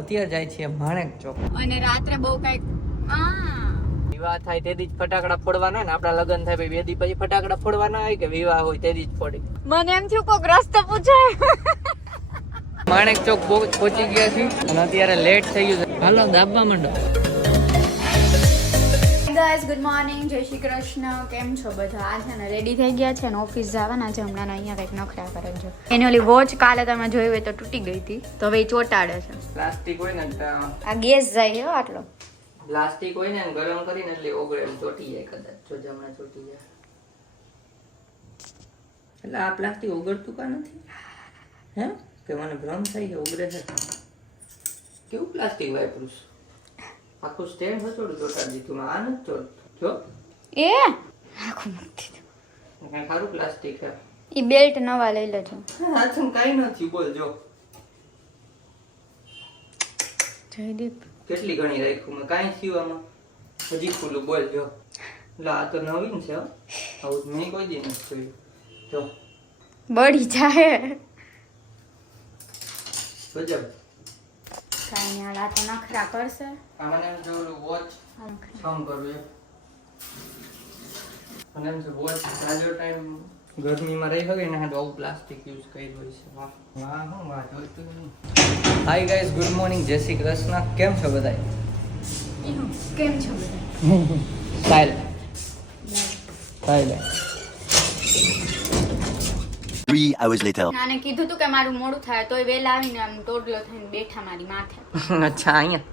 અત્યારે જાય છે માણેક ચોક અને રાત્રે બહુ કઈક વિવાહ થાય તેથી જ ફટાકડા ફોડવાના ને આપડા લગ્ન થાય બે દી પછી ફટાકડા ફોડવાના હોય કે વિવાહ હોય તેથી જ ફોડી. મને એમ થયું કોક રસ્તો પૂછાય. માણેક ચોક પહોંચી ગયા છીએ અને અત્યારે લેટ થઈ ગયું છે. હાલો દાબવા માંડો. ગાઈસ ગુડ મોર્નિંગ, જય શ્રી કૃષ્ણ. કેમ છો બધા? આ છે ને રેડી થઈ ગયા છે ને ઓફિસ જવાના છે. હમણાં અહીંયા કંઈક નખરા કરે છે. એની ઓલી વોચ કાલે તમે જોઈ હોય તો તૂટી ગઈ હતી, તો હવે એ ચોટાડે છે. પ્લાસ્ટિક હોય ને આ ગેસ જાય છે આટલો. પ્લાસ્ટિક હોય ને ગરમ કરીને એટલે ઓગળે ચોટી જાય કદાચ. જો જમણા ચોટી જાય એટલે આ પ્લાસ્ટિક ઓગળતું કા નથી હે કે મને ભ્રમ થાય કે ઓગળે છે. કેવું પ્લાસ્ટિક વાપરું છું? આખું સ્ટેન્ડ હચોડું ચોટાડી દીધું. આ નથી ચોટતું જો એ આખું મૂકી દીધું. કઈ સારું પ્લાસ્ટિક છે. ઈ બેલ્ટ નવા લઈ લેજો. હાથમાં કાઈ નથી. બોલ જો જયદીપ કેટલી ઘણી રાખ્યું મેં. કાંઈ થયું આમાં હજી ખુલ્લું. બોલ જો એટલે આ તો નવીન છે. આવું મેં કોઈ દી નથી જોયું. જો બળી જાય. ગજબ. કાઈ નહીં, આ તો નખરા કરશે. આને એમ જો વોચ કામ કરવું છે. અને એમ છે વોચ રાજો ટાઈમ ગરમીમાં રહી શકે ને તો આવું પ્લાસ્ટિક યુઝ કર્યું હોય છે. વાહ વાહ હું વાહ જોઈતું નહીં. હાય ગાઈસ, ગુડ મોર્નિંગ, જય શ્રી કૃષ્ણ. કેમ છો બધા? કેમ છો બધા? Style style. 3 hours later. નાને કીધું તું કે મારું મોડું થાય તોય વેલા આવીને આમ ટોડલો થઈને બેઠા મારી માથે. અચ્છા અહીંયા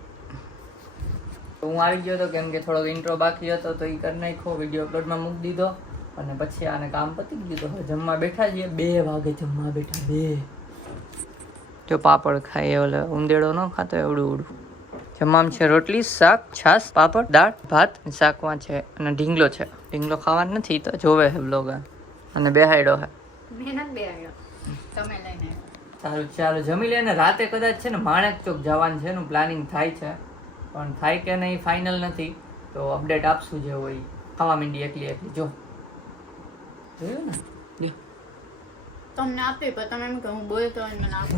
હું આવી ગયો હતો કેમ કે થોડોક ઇન્ટ્રો બાકી હતો તો એ કરી નાખ્યો, વિડીયો અપલોડમાં મૂકી દીધો અને પછી આને કામ પતી ગયું તો હવે જમવા બેઠા છીએ. 2 વાગે જમવા બેઠા. 2 જો પાપડ ખાય ઓલે ઉંદેડો ન ખાતો એવડું ઉડું. જમવામાં છે રોટલી, શાક, છાશ, પાપડ, દાળ, ભાત, શાકમાં છે અને ઢીંગલો છે. ઢીંગલો ખાવાનું નથી તો જોવે હે બ્લોગ અને બેહાડ્યો હે. મહેનત બે આવ્યો તમે લઈને. સારું ચાલો જમી લે ને. રાતે કદાચ છે ને માણેક ચોક જવાનું છે એનું પ્લાનિંગ થાય છે પણ થાય કે નહીં ફાઇનલ નથી તો અપડેટ આપશું જે હોય. ખાવા માંડી એકલી એકલી જો જોયું ને તમને આપી પણ તમે એમ કે હું બોલતો હોય મને આપો.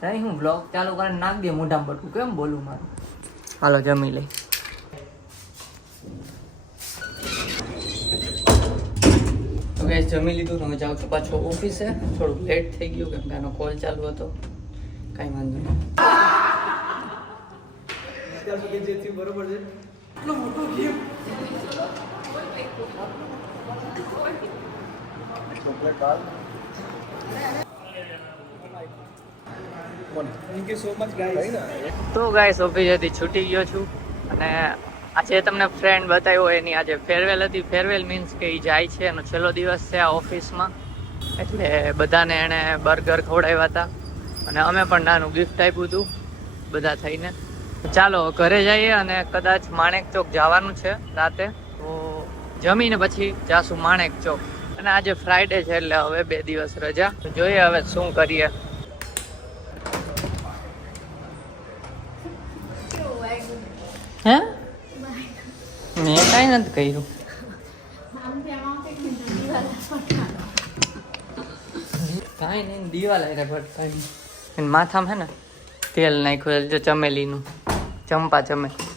તઈ હું બ્લોગ ચાલુ કરીને નાખ દે મોઢામાં બટકું કેમ બોલું મારું. હાલો જમી લઈ. તો ગાઈસ જમી લીધું તો હું જાઉં છું પાછો ઓફિસે. થોડુંક લેટ થઈ ગયું કેમ કે આનો કોલ ચાલુ હતો. કાંઈ વાંધો નહીં. બરોબર છે. એટલો મોટો ગેમ તો ગાઈસ ઓફિસેથી છૂટી ગયો છું અને આજે તમને ફ્રેન્ડ બતાવ્યો એની આજે ફેરવેલ હતી. ફેરવેલ મીન્સ કે એ જાય છે એનો છેલ્લો દિવસ છે આ ઓફિસમાં એટલે બધાને એણે બર્ગર ખવડાવ્યા હતા અને અમે પણ નાનું ગિફ્ટ આપ્યું હતું બધા થઈને. ચાલો ઘરે જઈએ અને કદાચ માણેક ચોક જવાનું છે રાતે તો જમીને પછી જાશું માણેક ચોક. અને આજે ફ્રાઈડે છે એટલે હવે 2 દિવસ રજા. જોઈએ હવે શું કરીએ. હે મેં કાંઈ નથી કર્યું. કાંઈ નહીં દિવાલ આવી ફટકાવી માથામાં હે ને તેલ નાખ્યું જો ચમેલીનું ચંપા ચમેલી.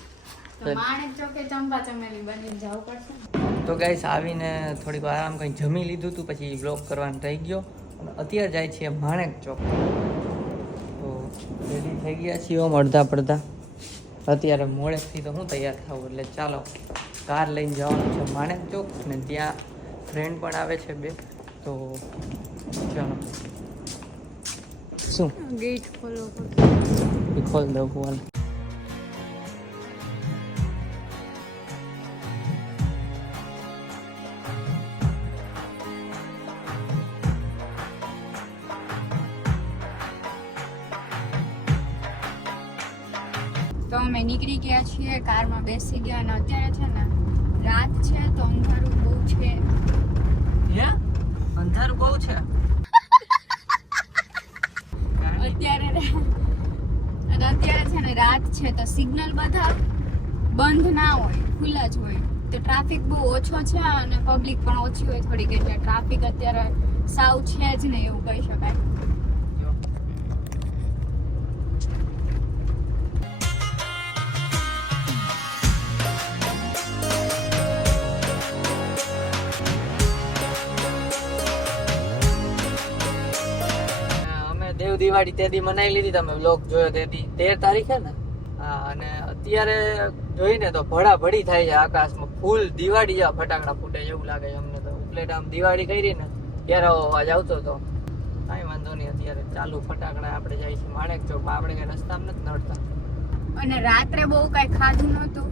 તો ગાઈસ આવીને થોડીક વાર આરામ કંઈ જમી લીધું હતું પછી બ્લોગ કરવાનું રહી ગયો અને અત્યારે જાય છીએ માણેક ચોક. તો રેડી થઈ ગયા છીએ અડધા પડધા. અત્યારે મોડેકથી તો હું તૈયાર થાઉં એટલે ચાલો કાર લઈને જવાનું છે માણેક ચોક અને ત્યાં ફ્રેન્ડ પણ આવે છે 2 તો ચાલો. શું ગેટ ખોલો ખોલ દઉં ફોન. તો અમે નીકળી ગયા છીએ, કારમાં બેસી ગયા અને અત્યારે છે ને રાત છે તો અંધારું બહુ છે. હે અંધારું બહુ છે અત્યારે છે ને રાત છે તો સિગ્નલ બધા બંધ ના હોય, ખુલ્લા જ હોય તો ટ્રાફિક બહુ ઓછો છે અને પબ્લિક પણ ઓછી હોય થોડીક એટલે ટ્રાફિક અત્યારે સાવ છે જ નહીં એવું કહી શકાય. દિવાળી તે દી મનાઈ લીધી, તમે વ્લોગ જોયો તે દી 13 તારીખે ને. હા, અને અત્યારે જોઈને તો ભડાભડી થાય છે આકાશમાં, ફૂલ દિવાળી જેવા ફટાકડા ફૂટે છે એવું લાગે છે અમને તો. ઉપલેટ આમ દિવાળી કરી ને ત્યારે અવાજ આવતો હતો. કાંઈ વાંધો નહીં, અત્યારે ચાલુ ફટાકડા. આપણે જાય છે માણેક ચોક, આપણે કઈ રસ્તામાં નથી નડતા. અને રાત્રે બહુ કઈ ખાધું નહોતું,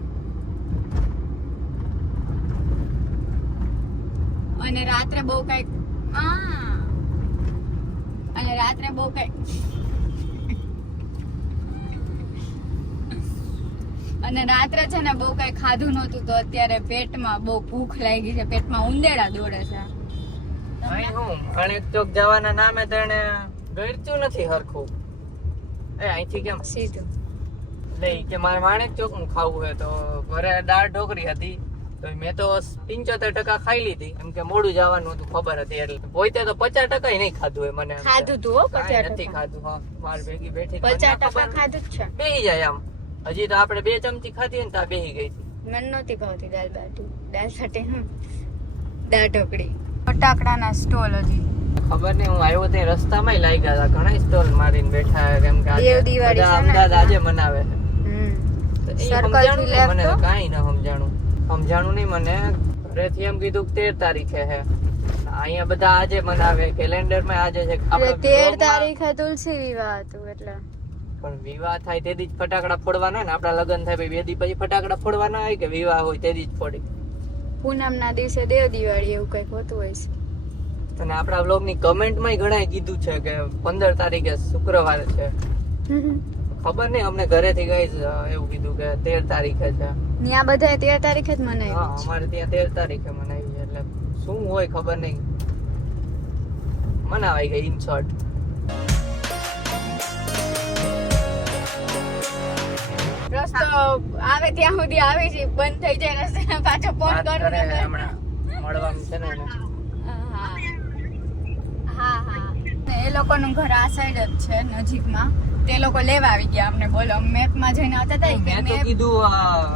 અને રાત્રે બહુ કઈ છે ને બહુ કઈ ખાધું નહોતું, તો અત્યારે પેટમાં બહુ ભૂખ લાગી છે, પેટમાં ઉંદેડા દોડે છે. માણેક ચોક જવાના નામે તો એને ગળતું નથી હરખું. અહીંથી કેમ સીધું લઈ કે મારે માણેક ચોક નું ખાવું હોય તો ઘરે દાળ ઢોકરી હતી તો મેં તો 75% ખાઈ લીધી, એમ કે મોડું જવાનું હતું ખબર હતી એટલે. પોતે તો 50% નહીં ખાધું હોય. મને ખાધું તું 50% નથી ખાધું. હા, માર ભેગી બેઠી 50% ખાધું જ છે. બેહી જાય આમ. હજી તો આપણે 2 ચમચી ખાધી ને ત્યાં બેહી ગઈ હતી. મને નહોતી ભાવતી દાળ બાટી, દાળ ઢોકળી. ફટાકડાના સ્ટોલ હજી ખબર નહીં, હું આવ્યો ત્યાં રસ્તામાં લાગ્યા હતા ઘણા સ્ટોલ મારીને બેઠા, કેમ કે દેવ દિવાળી છે ને અમદાવાદ આજે મનાવે છે. સર્કલ થી લેફ્ટ મને કાંઈ ન સમજાણું નહીં મને. ઘરેથી એમ કીધું 13 તારીખે છે, અહીંયા બધા આજે મનાવે, કેલેન્ડર માં આજે છે. 13 તારીખે તુલસી વિવાહ હતું એટલે. પણ વિવાહ થાય તે દી જ ફટાકડા ફોડવાના ને, આપડા લગ્ન થાય 2 દી પછી ફટાકડા ફોડવાના હોય કે વિવાહ હોય તે દી જ ફોડી? પૂનમ ના દિવસે દેવ દિવાળી એવું કઈક હોતું હોય છે. અને આપડા વ્લોગ ની કમેન્ટ માં ઘણાએ કીધું છે કે 15 તારીખે શુક્રવારે છે. ખબર નહીં, અમને ઘરેથી ગઈ એવું કીધું કે 13 તારીખે છે. ત્યાં બધા 13 તારીખે જ મનાવ્યું. હા, અમારે ત્યાં 13 તારીખે મનાવી, એટલે શું હોય ખબર નહીં, મનાવાઈ ગઈ ઇન શોર્ટ. રસ્તો આવે ત્યાં સુધી આવી છે, બંધ થઈ જાય રસ્તે પાછો ફોન કરું ને હમણાં મળવાનું છે ને એને. હા. એ લોકોનું ઘર આ સાઈડ જ છે નજીકમાં, તે લોકો લેવા આવી ગયા અમને. બોલો, મેપમાં જઈને આવતા હતા કે મેં તો કીધું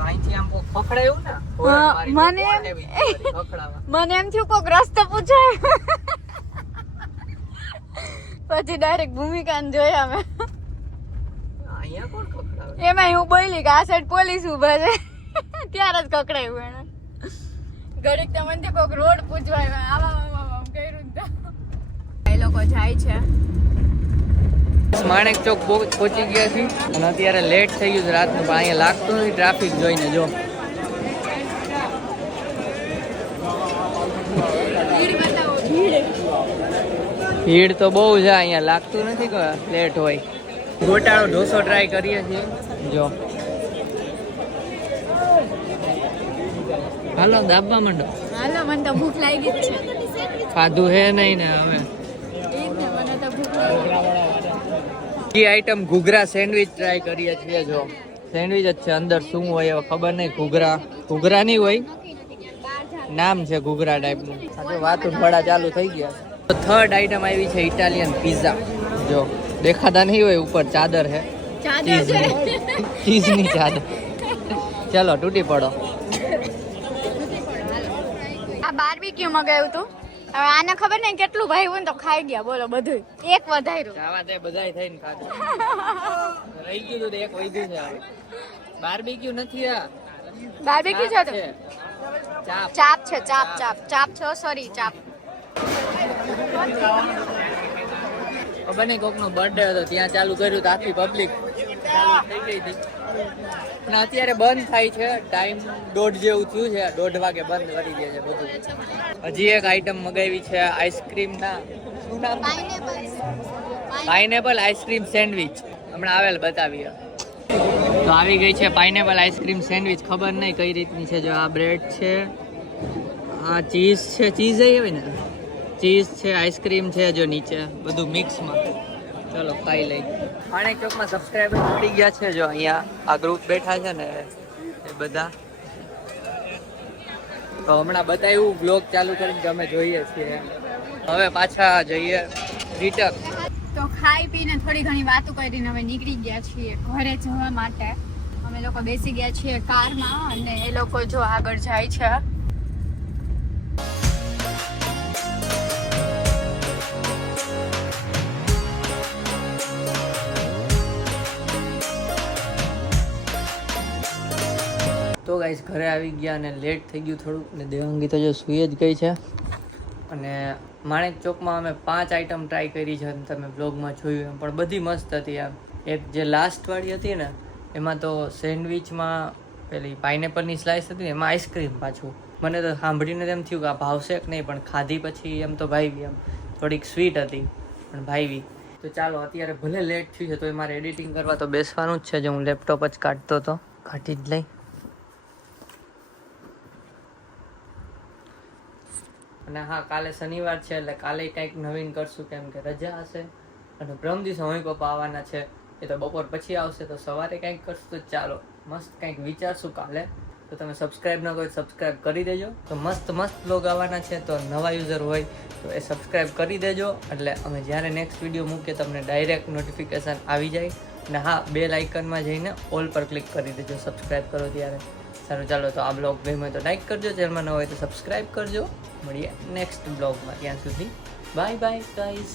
અહીંથી આમ ખખડાયું ને, મને એમ થયું કોક રસ્તો પૂછાય, પછી ડાયરેક્ટ ભૂમિકાને જોયા મેં. અહીંયા કોણ ખખડાવે? એમાં હું બોલી કે આ સાઈડ પોલીસ ઉભા છે, ત્યારે જ કકડાયું એને. ઘડીક તો મને કોક રોડ પૂછવા આવા કર્યું. એ લોકો જાય છે. માણેક ચોક પહોંચી ગયા છે અને અત્યારે લેટ થઈ ગયું છે રાતનું, પણ અહીંયા લાગતું નથી ટ્રાફિક જોઈને. જો ભીડ તો બહુ છે અહીંયા, લાગતું નથી કે લેટ હોય. ગોટાળો ઢોસો ટ્રાય કરીએ છીએ. જો હાલો દાબવા માંડો. હાલો, મને તો ભૂખ લાગી જ છે. ખાધું હે નહીં ને હવે. મને તો ભૂખ લાગી. એ આઈટમ ઘૂઘરા સેન્ડવિચ ટ્રાય કરીએ છીએ. જો સેન્ડવિચ જ છે, અંદર શું હોય હવે ખબર નહીં. ઘૂઘરા નહીં હોય, નામ છે ઘૂઘરા ટાઈપનું. વાતું થોડા ચાલુ થઈ ગયા. થર્ડ આઈટમ આવી છે ઇટાલિયન પિઝા. જો દેખાતા નહીં હોય, ઉપર ચાદર છે, ચીઝની ચાદર. ચલો તૂટી પડો. આ બાર્બીક્યુ મગાવ્યું તું, હવે આને ખબર નહીં કેટલું ભાઈ હોય ને તો ખાઈ ગયા. બોલો, બધું એક વધાર્યું. આવા તે બધાય થઈને ખાધું. રહી ગયું તો એક વધ્યું છે. બાર્બીક્યુ નથી આ, બાર્બીક્યુ છે તો ચાપ. ચાપ છે, ચાપ છે, સોરી ચાપ. ખબર નહીં કોકનો બર્થડે હતો ત્યાં ચાલુ કર્યું તો આખી પબ્લિક થઈ ગઈ હતી. અને અત્યારે બંધ થાય છે, ટાઈમ 1:30 જેવું થયું છે, 1:30 વાગે બંધ કરી દે છે બધું. હજી એક આઈટમ મગાવી છે આઈસ્ક્રીમ ના, શું નામ? Pineapple ice cream sandwich. હમણાં આવેલ બતાવીએ તો આવી ગઈ છે પાઇનેપલ આઈસ્ક્રીમ સેન્ડવિચ. ખબર નહીં કઈ રીતની છે. જો આ બ્રેડ છે, આ ચીઝ છે, ચીઝ આવી ને, ચીઝ છે, આઈસ્ક્રીમ છે, જો નીચે બધું મિક્સમાં. ચલો ખાઈ લઈ. માણેક ચોકમાં સબસ્ક્રાઈબર મળી ગયા છે. જો અહીંયા આ ગ્રુપ બેઠા છે ને એ બધા, તો હમણાં બતાવ્યું બ્લોગ ચાલુ કરીને અમે જોઈએ છીએ. હવે પાછા જઈએ રિટર્ન. તો ખાઈ પીને થોડી ઘણી વાતો કરીને હવે નીકળી ગયા છીએ ઘરે જવા માટે. અમે લોકો બેસી ગયા છીએ કારમાં અને એ લોકો જો આગળ જાય છે. તો ગાઈસ ઘરે આવી ગયા અને લેટ થઈ ગયું થોડું, અને દેવાંગી તો જો સૂઈ જ ગઈ છે. અને માણેક ચોકમાં અમે 5 આઈટમ ટ્રાય કરી છે, અને તમે બ્લોગમાં જોયું એમ, પણ બધી મસ્ત હતી. આમ એક જે લાસ્ટવાળી હતી ને એમાં તો સેન્ડવિચમાં પેલી પાઇનેપલની સ્લાઇસ હતી ને, એમાં આઈસ્ક્રીમ પાછું. મને તો સાંભળીને એમ થયું કે આ ભાવશે કે નહીં, પણ ખાધી પછી એમ તો ભાવી. એમ થોડીક સ્વીટ હતી પણ ભાવી. તો ચાલો અત્યારે ભલે લેટ થયું છે તો મારે એડિટિંગ કરવા તો બેસવાનું જ છે. જો હું લેપટોપ જ કાઢતો હતો, કાઢી જ લઈ. અને હા, કાલે શનિવાર છે એટલે કાલે કંઈક નવીન કરશું, કેમ કે રજા હશે. અને પ્રથમ દિવસે મમ્મી પપ્પા આવવાના છે, એ તો બપોર પછી આવશે, તો સવારે કંઈક કરશું. તો ચાલો મસ્ત કંઈક વિચારશું કાલે. તો તમે સબસ્ક્રાઈબ ન કરો સબસ્ક્રાઈબ કરી દેજો. તો મસ્ત બ્લોગ આવવાના છે, તો નવા યુઝર હોય તો એ સબસ્ક્રાઈબ કરી દેજો, એટલે અમે જ્યારે નેક્સ્ટ વિડીયો મૂકીએ તમને ડાયરેક્ટ નોટિફિકેશન આવી જાય. અને હા, બેલ આઇકનમાં જઈને ઓલ પર ક્લિક કરી દેજો સબસ્ક્રાઈબ કરો ત્યારે. સારું, ચાલો તો આ બ્લોગ ગમ્યો તો લાઈક કરજો, ચેનલમાં ન હોય તો સબસ્ક્રાઈબ કરજો. મળીએ નેક્સ્ટ બ્લોગમાં, ત્યાં સુધી બાય બાય ગાઈઝ.